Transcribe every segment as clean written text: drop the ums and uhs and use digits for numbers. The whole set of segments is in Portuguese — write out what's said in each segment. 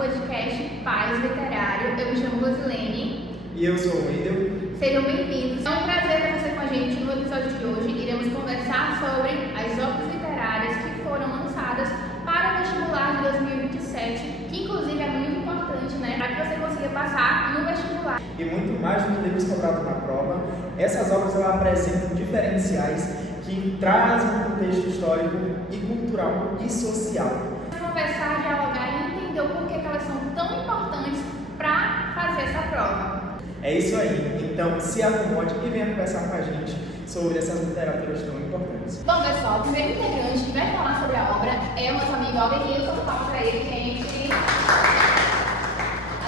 podcast Paz Literário. Eu me chamo Rosilene. E eu sou o Wendel. Sejam bem-vindos. É um prazer ter você com a gente. No episódio de hoje, iremos conversar sobre as obras literárias que foram lançadas para o vestibular de 2027, que inclusive é muito importante, né, para que você consiga passar no vestibular. E muito mais do que livros cobrados na prova, essas obras elas apresentam diferenciais que trazem um contexto histórico e cultural e social. Conversar, dialogar e entender o porquê que elas são tão importantes para fazer essa prova. É isso aí. Então, se acomode e venha conversar com a gente sobre essas literaturas tão importantes. Bom, pessoal, o primeiro integrante que vai falar sobre a obra é o nosso amigo Adelilson. Fala para ele, gente.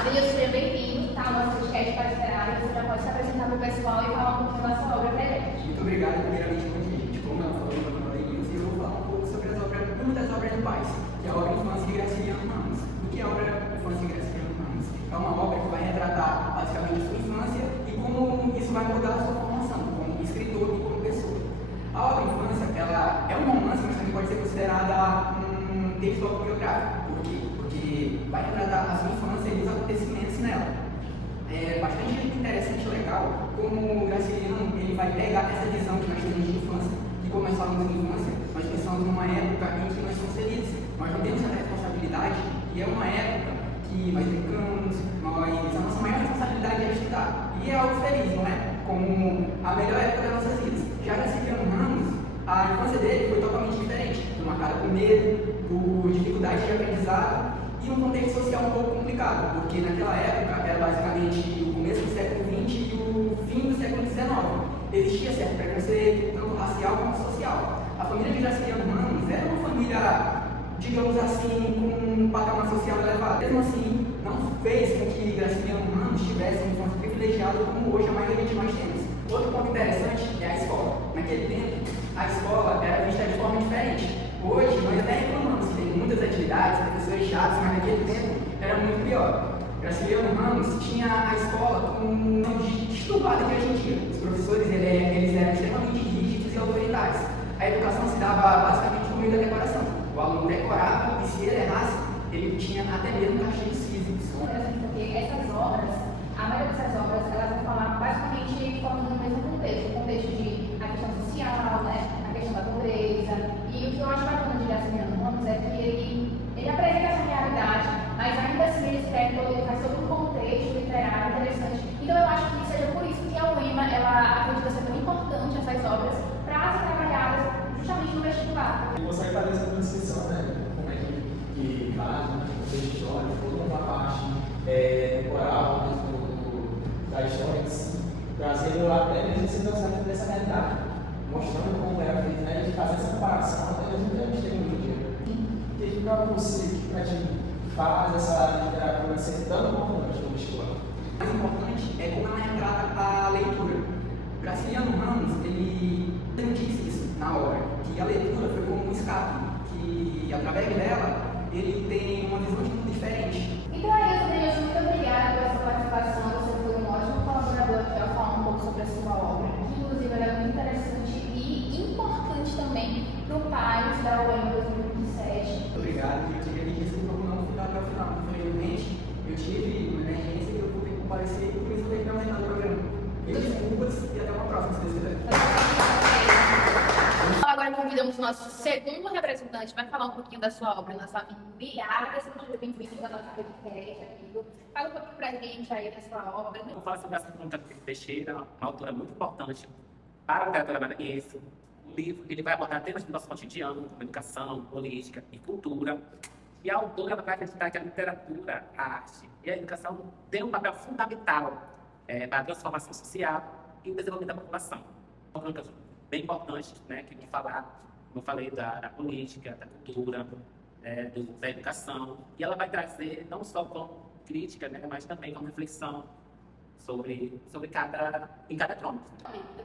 Adelilson, seja bem-vindo, tá? Ao nosso podcast Paz Literário. Você já pode se apresentar para o pessoal e falar um pouquinho da sua obra pra gente. Muito obrigado, primeiramente, por gente. Como ela falou, meu nome é Adelilson e eu vou falar um pouco sobre uma das obras do Paz, que é a obra Infância de Graciliano Ramos. O que é a obra Infância de Graciliano Ramos? É uma obra que vai retratar basicamente a sua infância e como isso vai mudar a sua formação como escritor e como pessoa. A obra Infância, ela é um romance, mas também pode ser considerada um texto autobiográfico. Por quê? Porque vai retratar a sua infância e os acontecimentos nela. É bastante interessante e legal como o Graciliano ele vai pegar essa visão que nós temos de infância, que como nós falamos de infância, nós pensamos numa época em que nós somos felizes, nós não temos essa responsabilidade e é uma época que nós brincamos, a nossa maior responsabilidade é estudar. E é algo feliz, não é? Como a melhor época das nossas vidas. Já Graciliano Ramos, a infância dele foi totalmente diferente, foi marcada por medo, por dificuldades de aprendizado e um contexto social um pouco complicado, porque naquela época era basicamente o começo do século XX e o fim do século XIX. Existia certo preconceito, tanto racial como social. A família de Graciliano Ramos era uma família, digamos assim, com um patamar social elevado. Mesmo assim, não fez com que Graciliano Ramos tivesse uma infância privilegiada como hoje a maioria de nós temos. Outro ponto interessante é a escola. Naquele tempo, a escola era vista de forma diferente. Hoje, nós até reclamamos que tem muitas atividades, professores chatos, mas naquele tempo era muito pior. Graciliano Ramos tinha a escola com um estupada que hoje em dia. Os professores eles eram extremamente rígidos e autoritários. A educação se dava basicamente por meio da decoração. O aluno decorava e se ele errasse, ele tinha até mesmo castigos físicos. Porque essas obras, a maioria dessas obras, elas vão falar basicamente formando no mesmo contexto. O contexto de a questão social, né? A questão da pobreza. E o que eu acho bacana de Graciliano Ramos é que ele apresenta essa realidade, mas ainda assim ele faz todo um contexto literário interessante. Então eu acho que seja por isso que a UEMA, ela acredita ser tão importante essas obras para serem trabalhadas justamente no vestibular. E você vai fazer essa transição, né? Como é que faz, né? O contexto histórico, toda uma parte temporal da história em si, trazendo até mesmo esse conceito dessa realidade, mostrando como era feito, né? E fazer essa comparação até mesmo que a gente tem hoje em dia. E que para você, que para ti faz essa literatura ser tão importante no vestibular? O mais importante é como ela retrata a leitura. Graciliano Ramos, ele disse isso na obra, que a leitura foi como um escape, que através dela ele tem uma visão de mundo diferente. Então é isso, Deus, muito obrigada pela sua participação. Você foi um ótimo colaborador aqui ao falar um pouco sobre a sua obra, que inclusive ela é muito interessante e importante também para o país da UEM 2027. Muito obrigado, eu queria pedir desculpa por não ficar até o final. Infelizmente, eu tive uma emergência que eu vou ter que comparecer e por isso eu tenho que aumentar o programa. Desculpas e até uma próxima, se Deus quiser. Agora convidamos o nosso segundo representante para falar um pouquinho da sua obra, nossa amiga Biara. Seja bem-vindo da nossa podcast, amigo. Fala um pouquinho para a gente aí da sua obra. Eu vou falar sobre a Santa Teixeira, uma autora muito importante para a literatura maranhense. O livro ele vai abordar temas do nosso cotidiano, como educação, política e cultura. E a autora vai acreditar que a literatura, a arte e a educação têm um papel fundamental para a transformação social e o desenvolvimento da população. Bem importante, né, que falar, como eu falei, da política, da cultura, da educação. E ela vai trazer não só como crítica, né, mas também como reflexão sobre em cada crônica.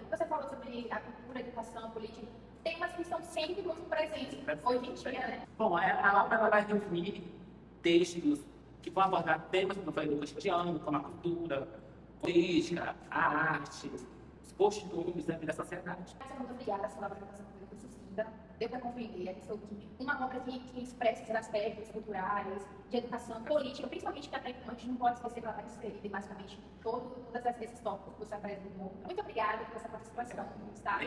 Você falou sobre a cultura, a educação, a política. Temas que estão sempre muito presentes hoje em dia, né? Bom, a obra ela vai reunir textos que vão abordar temas, como eu falei, do cotidiano, como a cultura, a política, a arte, os costumes, né, da sociedade. Muito obrigada, a sua apresentação foi muito sucinta. deu para compreender sobre uma obra que expressa esses aspectos culturais, de educação, política, principalmente que até então a gente não pode esquecer que ela está inserida em basicamente todos esses tópicos que você apresentou. Muito obrigada por essa participação, tá?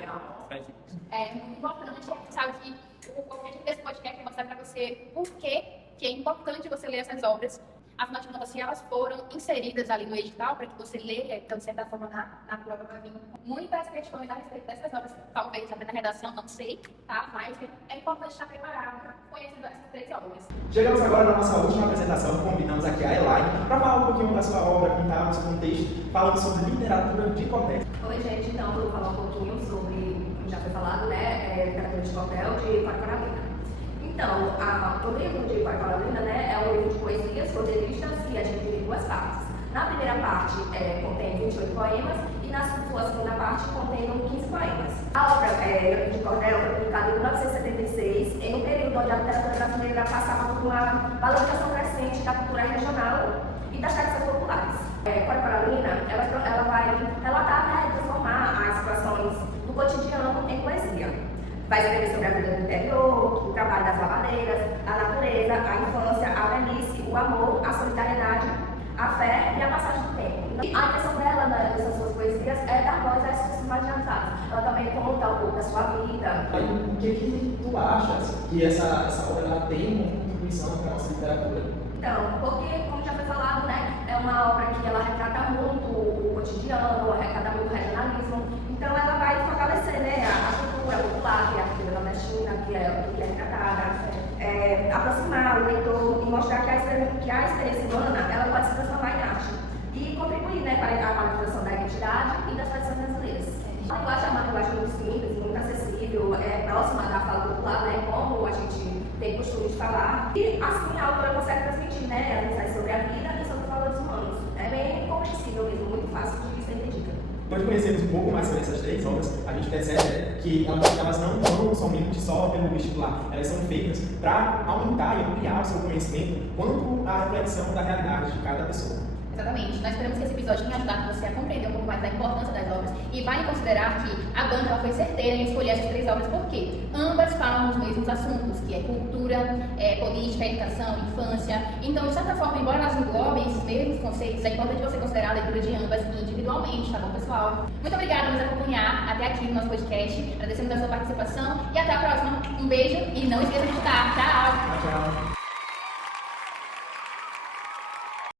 É muito importante, sabe, que o objetivo desse podcast é mostrar para você por que é importante você ler essas obras. Afinal de contas, se elas foram inseridas ali no edital, para que você leia, então, de certa forma, na prova vai vir muitas questões a respeito dessas obras, talvez até na redação, não sei, tá? Mas é importante estar preparado, conhecendo essas 3 obras. Chegamos agora na nossa última apresentação, convidamos aqui a Elaine para falar um pouquinho da sua obra, contar o seu contexto, falando sobre literatura de cordel. Oi, gente, então eu vou falar um pouquinho sobre, como já foi falado, né, literatura de cordel de Código Carolina. Então, o livro de Código Carolina, né, é um livro de poesias roteiristas que é dividido em 2 partes. Na primeira parte contém 28 poemas e na sua segunda parte contém 15 poemas. A obra de cordel foi publicada em 1976, em um período onde a literatura brasileira passava por uma valorização crescente da cultura regional e das tradições populares. Código Carolina, ela vai relatar e transformar as situações do cotidiano em poesia. Vai escrever sobre a vida do interior, o trabalho das lavadeiras, a natureza, a infância, a velhice, o amor, a solidariedade, a fé e a passagem do tempo. E a intenção dela, nessas suas poesias, é dar voz a esses marginalizados. Ela também conta um pouco da sua vida. O que tu achas que essa obra ela tem uma contribuição para a nossa literatura? Então, porque, como já foi falado, né, é uma obra que ela retrata muito o cotidiano, retrata muito o regionalismo. Então, ela vai fortalecer, né, a cultura popular, que é a cultura nordestina, que é retratada, aproximar o leitor e mostrar que a experiência humana ela pode se transformar em arte e contribuir, né, para a valorização da identidade e das tradições brasileiras. A linguagem é uma linguagem muito simples, muito acessível, próxima da fala popular, né, como a gente tem costume de falar. E assim a autora consegue transmitir, né, as mensagens sobre a vida e sobre os valores humanos. É bem compreensível mesmo, muito fácil de ser entendida. Depois de conhecermos um pouco mais sobre essas 3 obras, a gente percebe que elas não vão somente só pelo vestibular, elas são feitas para aumentar e ampliar o seu conhecimento quanto à reflexão da realidade de cada pessoa. Exatamente. Nós esperamos que esse episódio tenha ajudado você a compreender um pouco mais da importância das obras e vale considerar que a banda ela foi certeira em escolher essas 3 obras porque ambas falam os mesmos assuntos, que é cultura, política, educação, infância. Então, de certa forma, embora elas englobem esses mesmos conceitos, é importante você considerar a leitura de ambas individualmente, tá bom, pessoal? Muito obrigada por nos acompanhar até aqui no nosso podcast. Agradecemos a sua participação e até a próxima. Um beijo e não esqueça de estar. Tchau! Tchau, tchau.